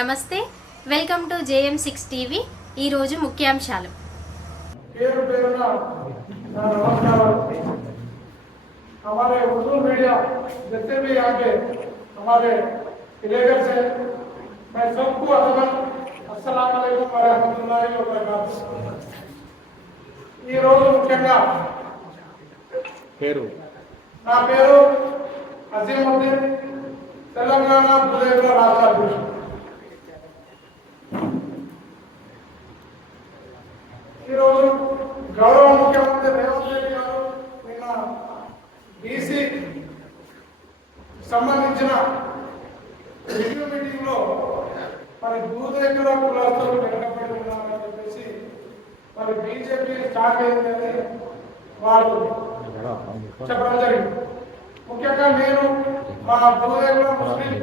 నమస్తే welcome to JM six TV ఈరోజు ముఖ్యాంశాలు పేరు పేరున నా నమస్కారాలు हमारे उर्दू मीडिया जितने भी यहाँ के हमारे विलेगर्स हैं मैं सबको अदबन अस्सलाम वालेकुम वरहमतुल्लाहि वबरकातुहू ఈ రోజు ముఖ్యంగా పేరు నా పేరు అజీముద్దీన్ తెలంగాణ బులేగుల రాష్ట్ర గౌరవ ముఖ్యమంత్రి రేవంత్ రెడ్డి గారు నిన్న బీసీ సంబంధించిన రివ్యూ మీటింగ్లో మరి భూదేకుల కులాస్తులు వెనకబడి ఉన్నారని చెప్పేసి మరి బీజేపీ స్టార్ట్ అయిందని వాళ్ళు చెప్పడం జరిగింది. ముఖ్యంగా నేను మా భూదేవుల ముస్లిం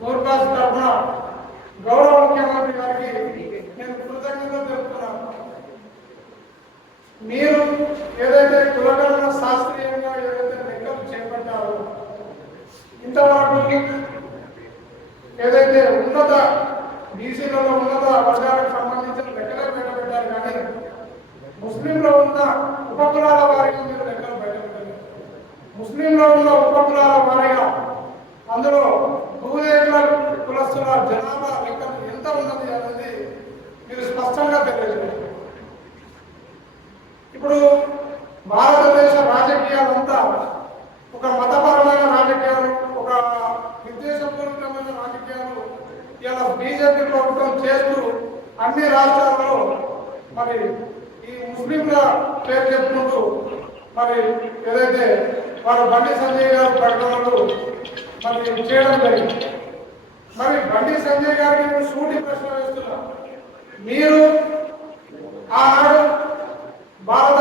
మూర్ఖాస్ తరఫున గౌరవ ముఖ్యమంత్రి గారికి నేను కృతజ్ఞతలు తెలుపుతున్నాను మీరు ఏదైతే కులగణన శాస్త్రీయంగా ఏదైతే లెక్కలు చేపట్టారో ఇంతవరకు ఏదైతే ఉన్నత బీసీలలో ఉన్నత వర్గాలకు సంబంధించిన లెక్కలే బయట పెట్టారు కానీ ముస్లింలో ఉన్న ఉపకులాల వారికి మీరు లెక్కలు బయట పెట్టారు ముస్లింలో ఉన్న ఉపకులాల వారిగా అందులో భూదేవుల కులస్తుల జనాభా లెక్కలు ఎంత ఉన్నది అనేది మీరు స్పష్టంగా తెలియజేయాలి ఇప్పుడు భారతదేశ రాజకీయాలంతా ఒక మతపరమైన రాజకీయాలు ఒక విద్వేషపూరితమైన రాజకీయాలు ఇలా బీజేపీ ప్రభుత్వం చేస్తూ అన్ని రాష్ట్రాల్లో మరి ఈ ముస్లింల పేరు చెప్పుకుంటూ మరి ఏదైతే వారు బండి సంజయ్ గారు ప్రకటనలు మరి చేయడం జరిగింది. మరి బండి సంజయ్ గారికి నేను సూటి ప్రశ్న వేస్తున్నా. మీరు ఆనాడు భారత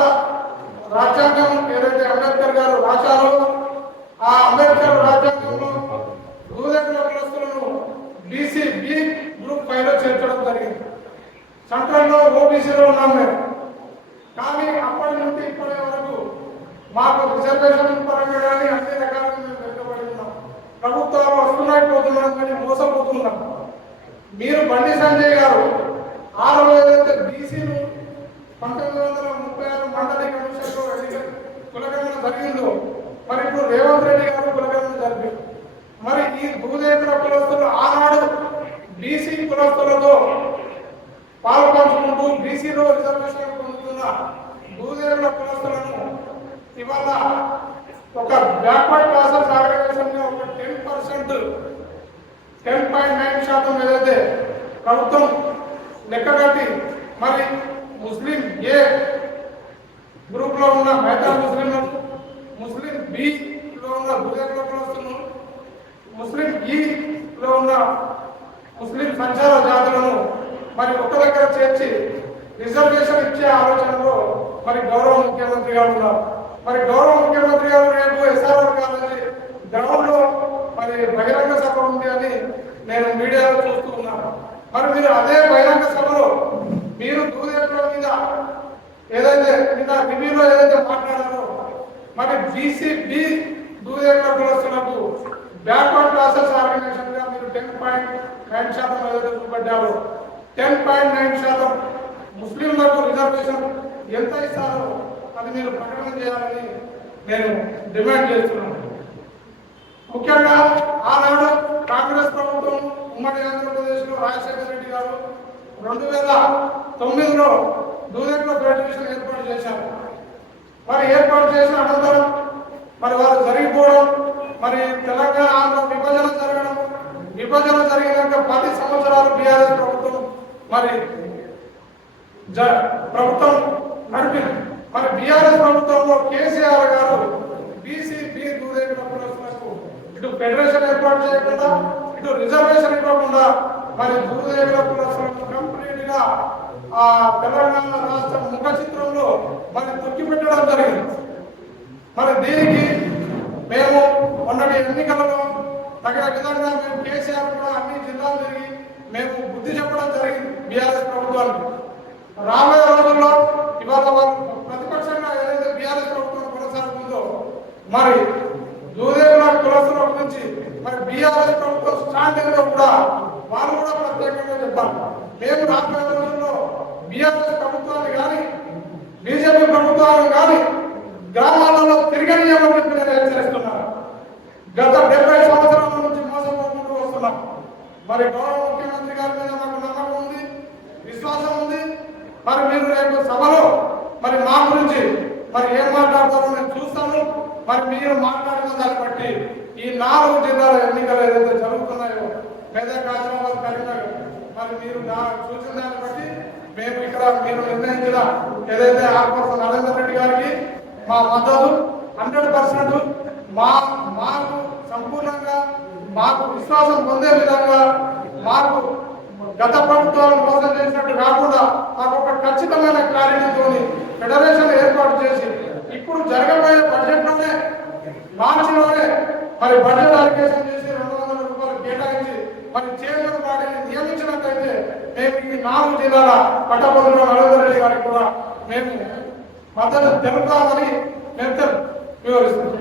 రాజ్యాంగం ఏదైతే అంబేద్కర్ గారు రాశారో ఆ అంబేద్కర్ రాజ్యాంగంలో భూదేవుల కులస్తులను బీసీ బి గ్రూప్ ఫైవ్లో చేర్చడం జరిగింది సెంట్రల్లో ఓబీసీలో ఉన్నాం మేము. కానీ అప్పటి నుండి ఇప్పటి వరకు మాకు రిజర్వేషన్ పరంగా కానీ అన్ని రకాలుగా మేము వెనుకబడి ఉన్నాం ప్రభుత్వాలు వస్తున్నాయి పోతున్నాం కానీ మోసపోతున్నాం. మీరు బండి సంజయ్ గారు ఆరు ఏదైతే బీసీలు పంతొమ్మిది వందల ముప్పై ఆరు మండలి కమిషన్లో ఎన్నిక కులగణన జరిగిందో మరి ఇప్పుడు రేవంత్ రెడ్డి గారు కులగణన జరిపారు మరి ఈ భూదేవుల కులస్తులు ఆనాడు బీసీ కులస్తులతో పాలు పంచుకుంటూ బీసీలో రిజర్వేషన్ పొందుతున్న భూదేవుల కులస్తులను ఇవాళ ఒక బ్యాక్వర్డ్ క్లాసెస్ ఆర్గనైజేషన్ ఒక ten percent ten point nine శాతం ఏదైతే ప్రభుత్వం లెక్కగట్టి మరి ముస్లిం ఏ గ్రూప్లో ఉన్న మైతా ముస్లింలను ముస్లిం బి లో ఉన్న భూదేవుల కులస్తులను ముస్లిం ఈ లో ఉన్న ముస్లిం సంచార జాతులను మరి ఒక్క దగ్గర చేర్చి రిజర్వేషన్ ఇచ్చే ఆలోచనలో మరి గౌరవ ముఖ్యమంత్రి గారు ఉన్నారు. మరి గౌరవ ముఖ్యమంత్రి గారు రేపు ఎస్ఆర్ఆర్ కాలేజీ గ్రౌండ్లో మరి బహిరంగ సభ ఉంది అని నేను మీడియాలో చూస్తూ ఉన్నాను. మరి మీరు అదే బహిరంగ సభలో మీరు దూదేవుల మీద ఏదైతే నిన్న రివ్యూలో ఏదైతే మాట్లాడారో మరి జీసీబీ దూదేవుల కులస్తులకు బ్యాక్వర్డ్ క్లాసెస్ ఆర్గనైజేషన్గా మీరు టెన్ పాయింట్ నైన్ శాతం ఏదైతే చూపెట్టారో టెన్ పాయింట్ నైన్ శాతం ముస్లింలకు రిజర్వేషన్ ఎంత ఇస్తారో అది మీరు ప్రకటన చేయాలని నేను డిమాండ్ చేస్తున్నాను. ముఖ్యంగా ఆనాడు కాంగ్రెస్ ప్రభుత్వం ఉమ్మడి ఆంధ్రప్రదేశ్లో రాజశేఖర రెడ్డి గారు రెండు వేల తొమ్మిదిలో దూదేకుల ఫెడరేషన్ ఏర్పాటు చేశారు. మరి ఏర్పాటు చేసిన అనంతరం మరి వారు జరిగిపోవడం మరి తెలంగాణ ఆంధ్ర విభజన జరగడం విభజన జరిగినాక పది సంవత్సరాలు బీఆర్ఎస్ ప్రభుత్వం మరి జ- ప్రభుత్వం నడిపింది. మరి బీఆర్ఎస్ ప్రభుత్వంలో కేసీఆర్ గారు బీసీ బీ దూదేకుల కులస్తులకు ఇటు ఫెడరేషన్ ఏర్పాటు చేయకుండా ఇటు రిజర్వేషన్ ఇవ్వకుండా మరి దూదేకుల కులస్తులకు కంప్లీట్ ఆ తెలంగాణ రాష్ట్ర ముఖ చిత్రంలో మరి తొక్కి పెట్టడం జరిగింది. మరి దీనికి మేము మొన్నటి ఎన్నికలలో తగిన విధంగా మేము కేసీఆర్ కూడా అన్ని జిల్లాలు తిరిగి మేము బుద్ధి చెప్పడం జరిగింది బీఆర్ఎస్ ప్రభుత్వానికి. రాబోయే రోజుల్లో ఇవాళ వాళ్ళు ప్రతిపక్షంగా ఏదైతే బీఆర్ఎస్ ప్రభుత్వం కొనసాగుతుందో మరి దూదేవుల కులస్తుల నుంచి మరి బీఆర్ఎస్ ప్రభుత్వం స్టాండింగ్లో కూడా వారు కూడా ప్రత్యేకంగా చెప్పాలి. మేము రాబోయే రోజుల్లో బీఆర్ఎస్ ప్రభుత్వాన్ని కానీ బీజేపీ ప్రభుత్వాన్ని కానీ గ్రామాలలో తిరగనియమని చెప్పి నేను హెచ్చరిస్తున్నాను. గత డెబ్బై సంవత్సరాల నుంచి మోసపోకుండా వస్తున్నాం. మరి గౌరవ ముఖ్యమంత్రి గారి మీద మాకు నమ్మకం ఉంది విశ్వాసం ఉంది. మరి మీరు రేపు సభలో మరి మా గురించి మరి ఏం మాట్లాడతారో నేను చూస్తాను మరి మీరు మాట్లాడిన దాన్ని బట్టి ఈ నాలుగు జిల్లాల ఎన్నికలు ఏదైతే జరుగుతున్నాయో మెదక్ ఆదిలాబాద్ కరీంనగర్ మరి మీరు నా- చూసిన దాన్ని బట్టి మేము ఇక్కడ మీరు నిర్ణయించిన ఏదైతే ఆర్పర్సన్ నరేందర్ రెడ్డి గారికి మా మద్దతు హండ్రెడ్ పర్సెంట్ మా మాకు సంపూర్ణంగా మాకు విశ్వాసం పొందే విధంగా మాకు గత ప్రభుత్వాలు మోసం చేసినట్టు కాకుండా మాకు ఒక ఖచ్చితమైన క్లారిటీతో ఫెడరేషన్ ఏర్పాటు చేసి ఇప్పుడు జరగబోయే బడ్జెట్లోనే మార్చిలోనే మరి బడ్జెట్ అలికేషన్ చేసి రెండు వందల రూపాయలు కేటాయించి మరి చైర్మన్ వాటిని నియమించినట్లయితే మేము ఈ నాలుగు జిల్లాల పట్టభద్రుల నరేందర్ రెడ్డి గారికి కూడా మేము మద్దతు తెలుపుతామని మేము వివరిస్తున్నాం.